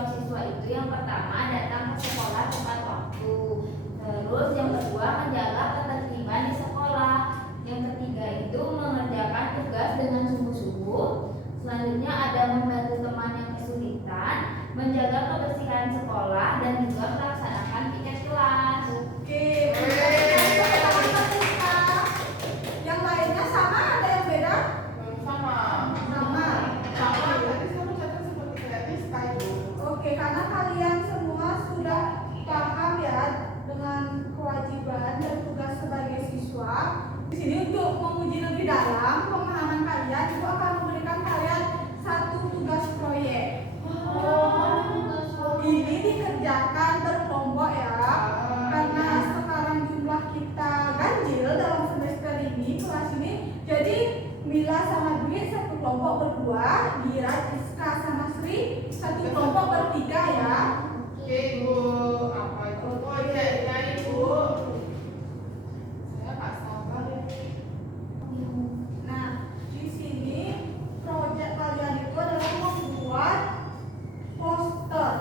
jawab siswa itu yang pertama datang ke sekolah tepat waktu. Terus yang kedua menjaga ketertiban di sekolah. Yang ketiga itu mengerjakan tugas dengan sungguh-sungguh. Selanjutnya ada membantu teman yang kesulitan, menjaga kebersihan sekolah dan juga melaksanakan piket kelas. Oke. Yang lainnya sama ada yang beda? Sama. Sama. Jadi semua catat seperti Rizka itu. Oke, karena kalian semua sudah paham ya dengan kewajiban dan tugas sebagai siswa. Di sini untuk menguji lebih dalam pemahaman kalian, Ibu akan memberikan kalian satu tugas proyek. Ini dikerjakan berkelompok ya. Karena sekarang jumlah kita ganjil dalam semester ini, kelas ini, jadi Mila sama Dwi satu kelompok berdua, Dira, Rizka sama Sri satu kelompok bertiga ya. Oke Ibu, apa itu proyeknya Ibu? Saya nggak sabar ya. Nah, di sini proyek kalian itu adalah membuat poster.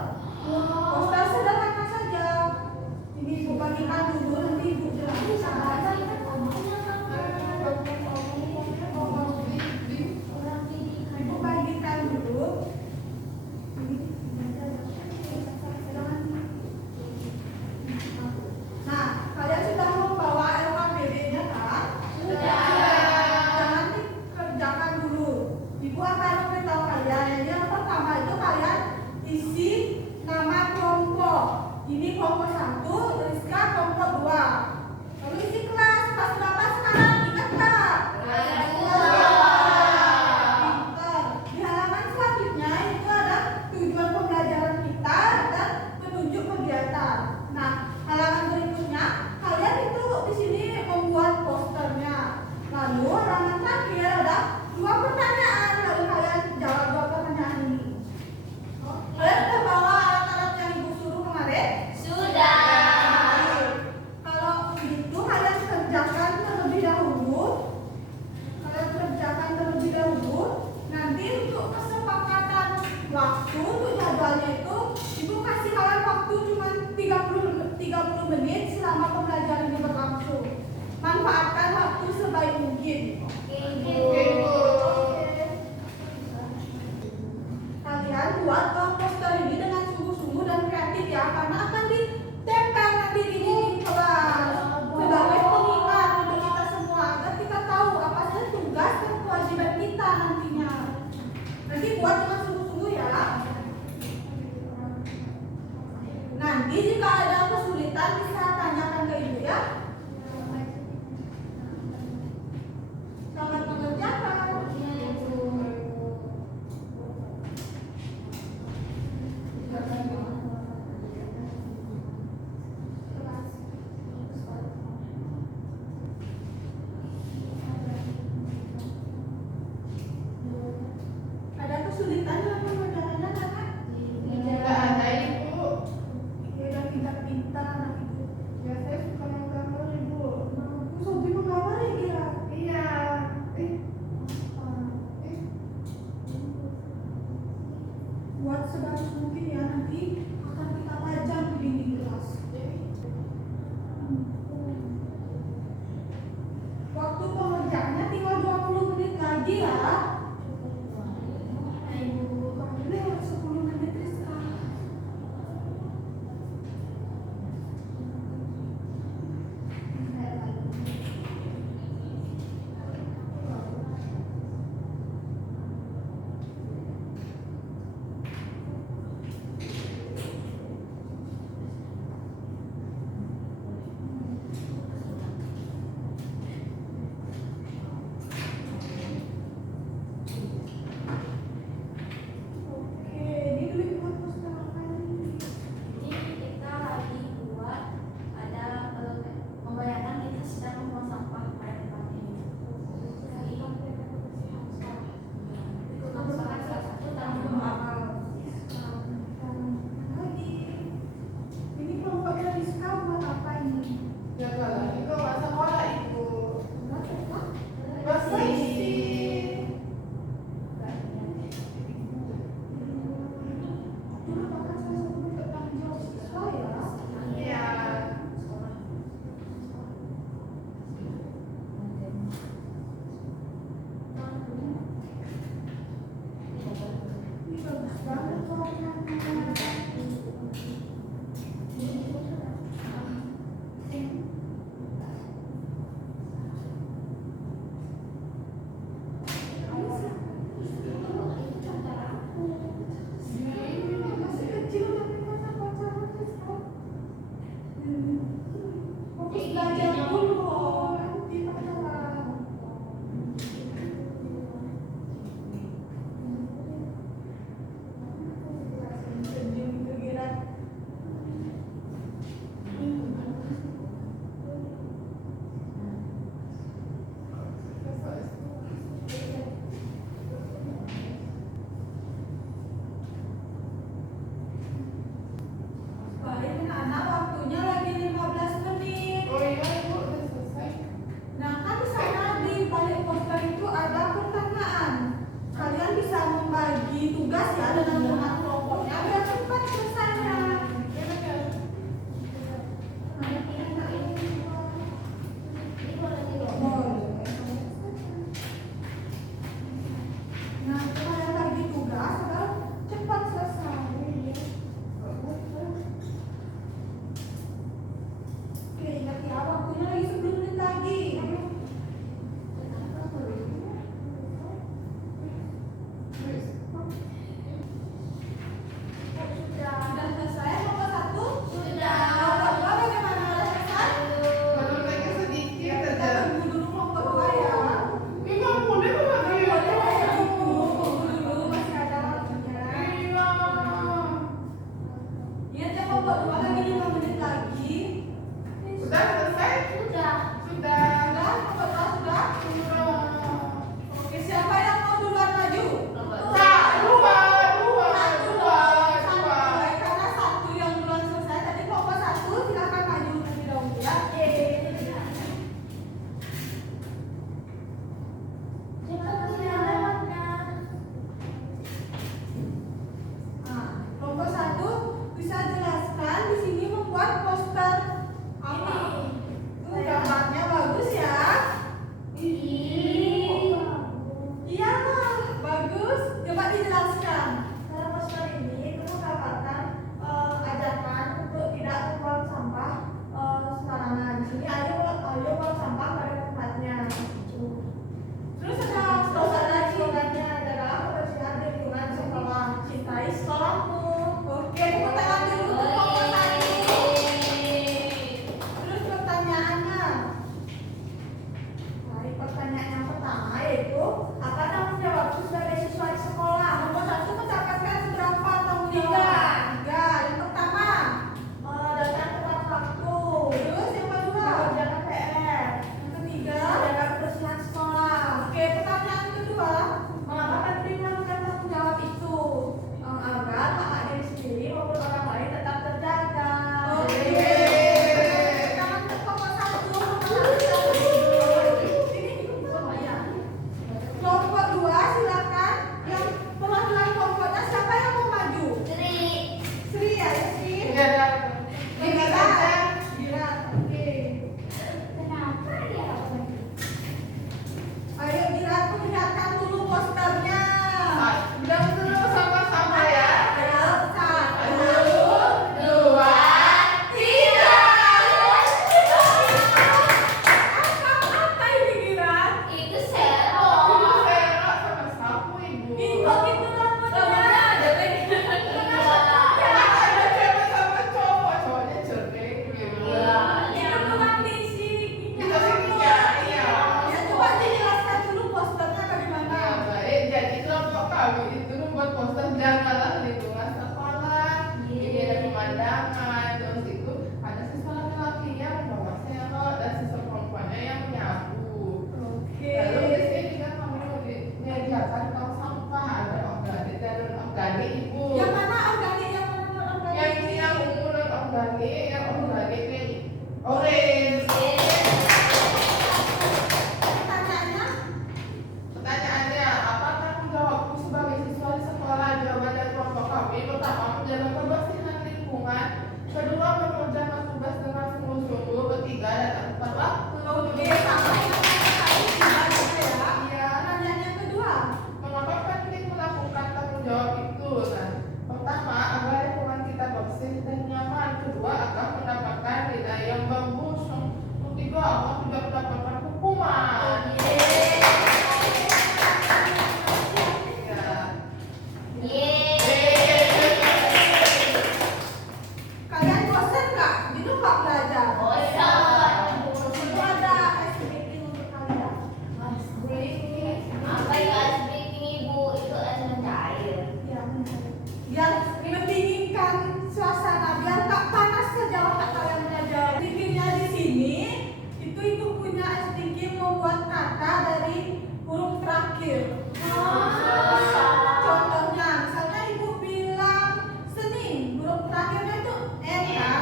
Poster sederhana saja. Ini Ibu bagikan dulu, nanti Ibu jelaskan. Ibu bagikan dulu. Nah, kalian sudah membawa LKPD-nya kan? Sudah. Jangan dikerjakan dulu. Ibu akan memberitahu kalian. Jadi yang pertama itu kalian isi nama kelompok. Ini kelompok 1, Rizka kelompok 2. Lalu isi kelas berapa sekarang? Ingat nggak? Pinter. Di halaman selanjutnya itu ada tujuan pembelajaran kita dan petunjuk kegiatan. Nah, halaman berikutnya kalian itu di sini membuat posternya. Lalu halaman terakhir ada 2 pertanyaan. Lalu kalian jawab 2 pertanyaan ini. Kalian sudah bawa alat-alat yang Ibu suruh kemarin? Sudah. Kalau begitu kalian kerjakan terlebih dahulu. Nanti untuk kesepakatan waktu untuk jadwalnya itu Ibu kasih kalian waktu cuma 30 menit selama pembelajaran ini berlangsung. Manfaatkan waktu sebaik mungkin. Oke, Oke Ibu. Kalian buat poster ini dengan sungguh-sungguh dan kreatif ya, karena akan ditempel nanti di dinding kelas sebagai pengingat untuk kita semua agar kita tahu apa saja tugas dan kewajiban kita nantinya. Nanti buat dengan sungguh-sungguh ya. Nanti jika ada kesulitan bisa tanyakan ke Ibu ya. Selamat mengerjakan. Ada kesulitan dalam pengerjaannya kakak? Nggak ada Ibu. Ya udah pintar-pintar anak itu. Ya saya suka menggambar Ibu. Sobi menggambar ya kira? Iya. Buat sebagus mungkin ya, nanti akan kita pajang di dinding kelas. Waktu pengerjaannya tinggal 20 menit lagi ya. Lewat 10 menit Rizka. Masih kecil tapi masa pacaran sih sekarang? Fokus belajar dulu, nanti pacaran. Senyum kegiran. Baik anak-anak, waktunya lagi 15 menit. Oh iya, Ibu, udah selesai. Nah, kan di sana di balik poster itu ada pertanyaan. Kalian bisa membagi tugas ya dengan kelompoknya biar cepat selesainya. Boleh. Nah, kalian bagi tugas agar cepat selesai. mendinginkan suasana biar tak panas saja waktu kalian belajar. Triknya di sini itu ibu punya STQ membuat kata dari huruf terakhir. Contohnya, misalnya ibu bilang Senin, huruf terakhirnya itu N kan?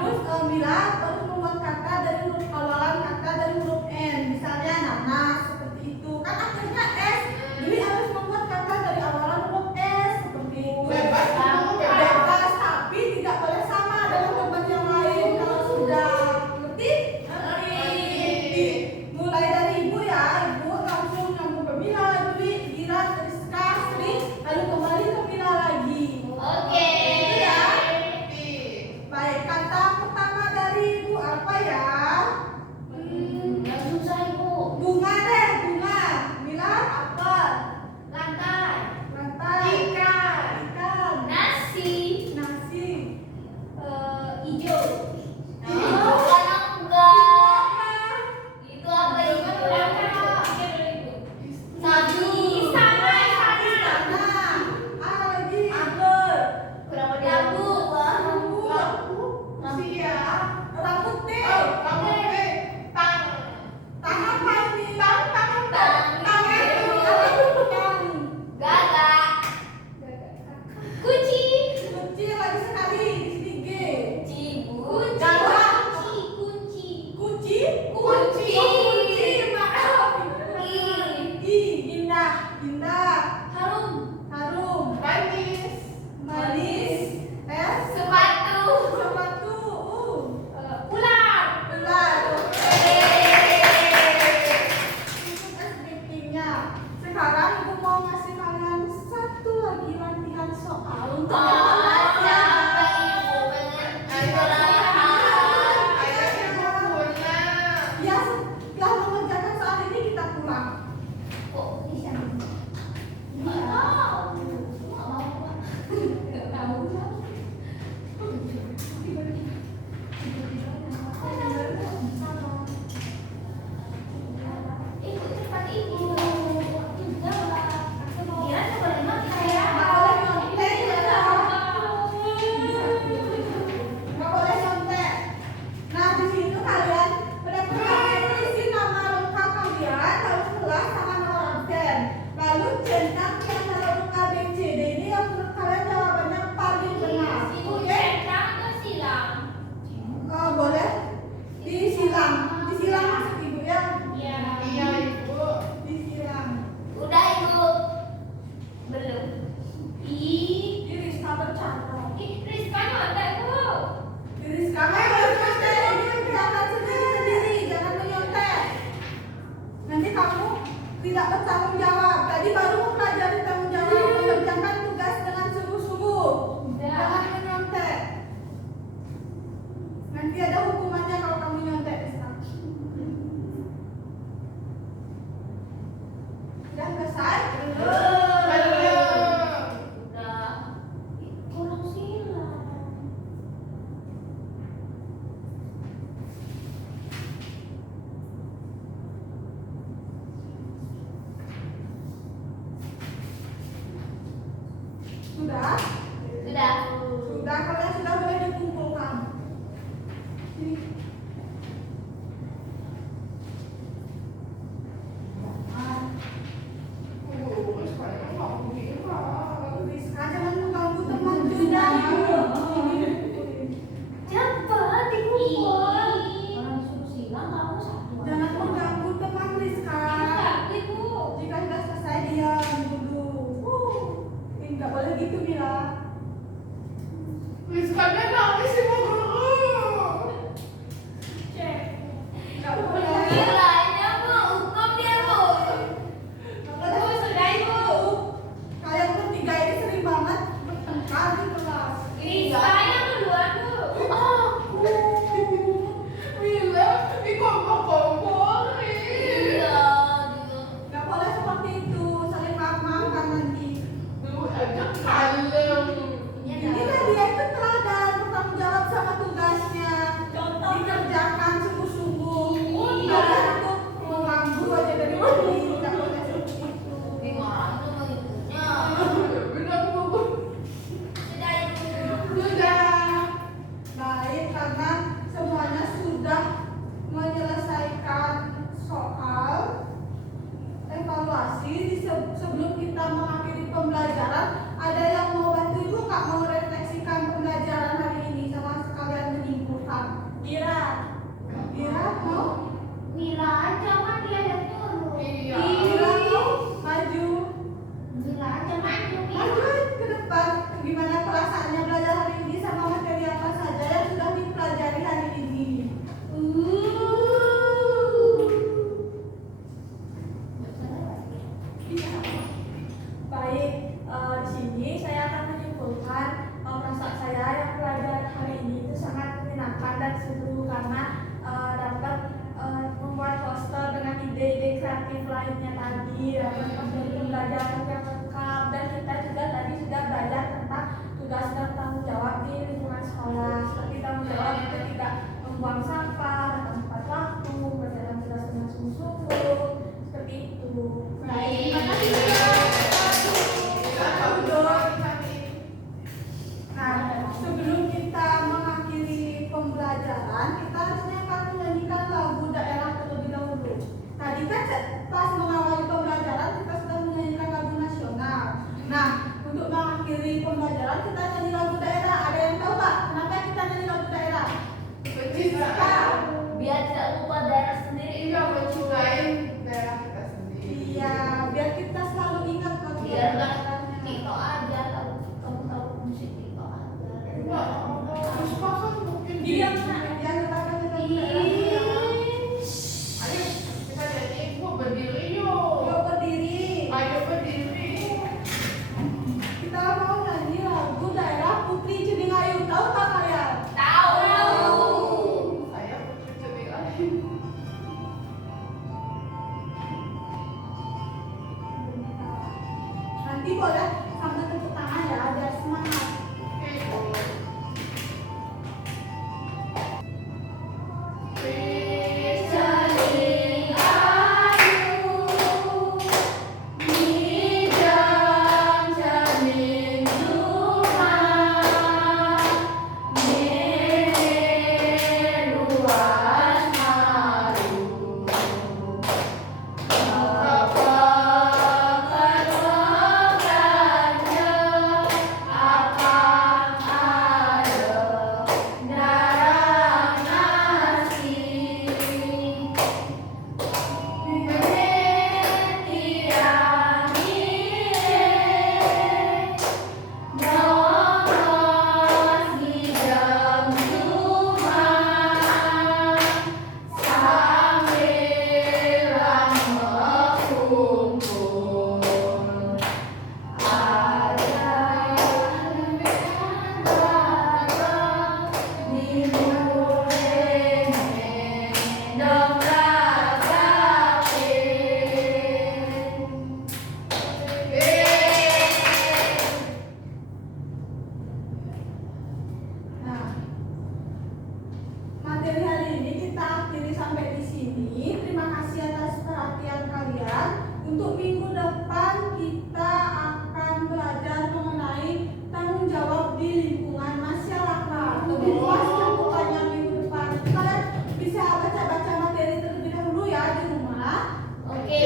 Terus Mila harus membuat kata dari huruf awalan kata dari huruf N. Misalnya nanas seperti itu. Kan akhirnya S. Jadi harus membuat kata dari awalan huruf S seperti itu. Bebas, tapi tidak boleh sama dengan teman yang lain kalau sudah ngerti? Ngerti. Mulai dari ibu ya, ibu langsung nyambung ke Mila, Dwi, Gira, Rizka, Sri, lalu kembali ke Mila lagi. Oke. Itu ya. Baik, kata pertama dari ibu apa ya? Yang susah ibu. Bunga deh, bunga. Mila apa? Lantai. Lantai. Ikan. Nasi. Nasi. Hijau. Hijau. Karena enggak. Itu apa itu? Sapi. Istana. Istana. Apa lagi? Kurang ada rambut. Rambut deh. Tang apa ini? Tang itu apa itu tang? Gagak. Kucing. Kunci lagi sekali di sini G. Kunci. Gawat. Kunci. Kunci? Kunci. Oh, kunci. Maaf. I. Indah. Indah. Harum. Harum. Manis. S. Sepatu. Sepatu. Ular. Ular. Itu SBT-nya. Sekarang ibu mau ngasih kalian satu lagi latihan soal untuk yang belajar. Ya, setelah mengerjakan soal ini kita pulang. Nggak boleh nyontek. Nah, di situ kalian benar-benar tulisin nama lengkap kalian, lalu kelas sama nomor absen. Lalu centang yang huruf A, B, C, D ini yang menurut kalian jawabannya paling benar. Oke? Boleh disilang. Disilang maksud ibu ya? Disilang. Udah ibu. Belum. Iris tak bercanda. Rizka nyontek bu. Iris kamu harus nyontek. Ini jangan sendiri, jangan menyontek. Nanti kamu tidak bertanggung jawab. Tadi baru mempelajari tanggung jawab mengerjakan tugas dengan sungguh-sungguh. Jangan menyontek. Nanti ada hukumannya kalau kamu nyontek. Sudah selesai? Udah. Kurang silang. Sudah? Sudah. Sudah, kalian sudah boleh dikumpulkan. Sini. Rizka, jangan mengganggu teman juga. Cepat dikumpul. Orang suruh silang kamu satu. Jangan mengganggu teman Rizka. Ibu. Jika sudah selesai diam dulu. Nggak boleh gitu Mila. Nggak boleh. Gila, ini apa? Hukum dia bu. Nggak boleh. Sudah ibu. Kalian bertiga ini sering banget bertengkar di kelas. Rizka yang duluan bu. Iya. Nggak boleh seperti itu. Saling maaf-maafkan nanti. Ini kan dia itu teladan bertanggung jawab sama tugasnya. Dikerjakan sungguh-sungguh. Kalian tuh mengganggu aja dari tadi. Nggak boleh seperti itu. Gimana sama ibunya? Sudah ibu. sekolah. Seperti tanggung jawab kita tidak membuang sampah, datang tepat waktu, berjalan jelas dengan sungguh-sungguh, seperti itu. Baik, terima kasih Nah, sebelum kita mengakhiri pembelajaran, kita harusnya akan menyanyikan lagu daerah terlebih dahulu. Tadi kan pas mengawali pembelajaran kita sudah menyanyikan lagu nasional. Nah, untuk mengakhiri pembelajaran kita nyanyi lagu daerah. Ada yang tahu Pak? Kenapa kita nyanyi lagu daerah? Biar tidak lupa daerah sendiri. Iya, mencurain daerah kita sendiri. Iya, biar kita selalu ingat kalau Biar nggak TikTok aja, kamu tahu musik TikTok aja. Enggak, terus pasang mungkin diam yang kita akan nyanyi lagu daerah. Ayo kita nyanyi, Bu, berdiri yuk. Yuk berdiri. Ayo berdiri. Kita mau nyanyi lagu daerah Putri Cibingayu. Tahu tak kalian? Tahu. Saya Putri Cibingayu. Nanti boleh sambil tepuk tangan ya, biar semangat. Oke, Bu. Nah, materi hari ini kita akhiri sampai di sini. Terima kasih atas perhatian kalian. Untuk minggu depan kita akan belajar mengenai tanggung jawab di lingkungan masyarakat. Lebih luas cakupannya minggu depan. Kalian bisa baca-baca materi terlebih dahulu ya di rumah. Oke.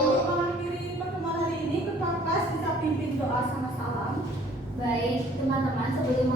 Untuk mengakhiri pertemuan hari ini, ketua kelas bisa pimpin doa sama salam. Baik, teman-teman, sebelum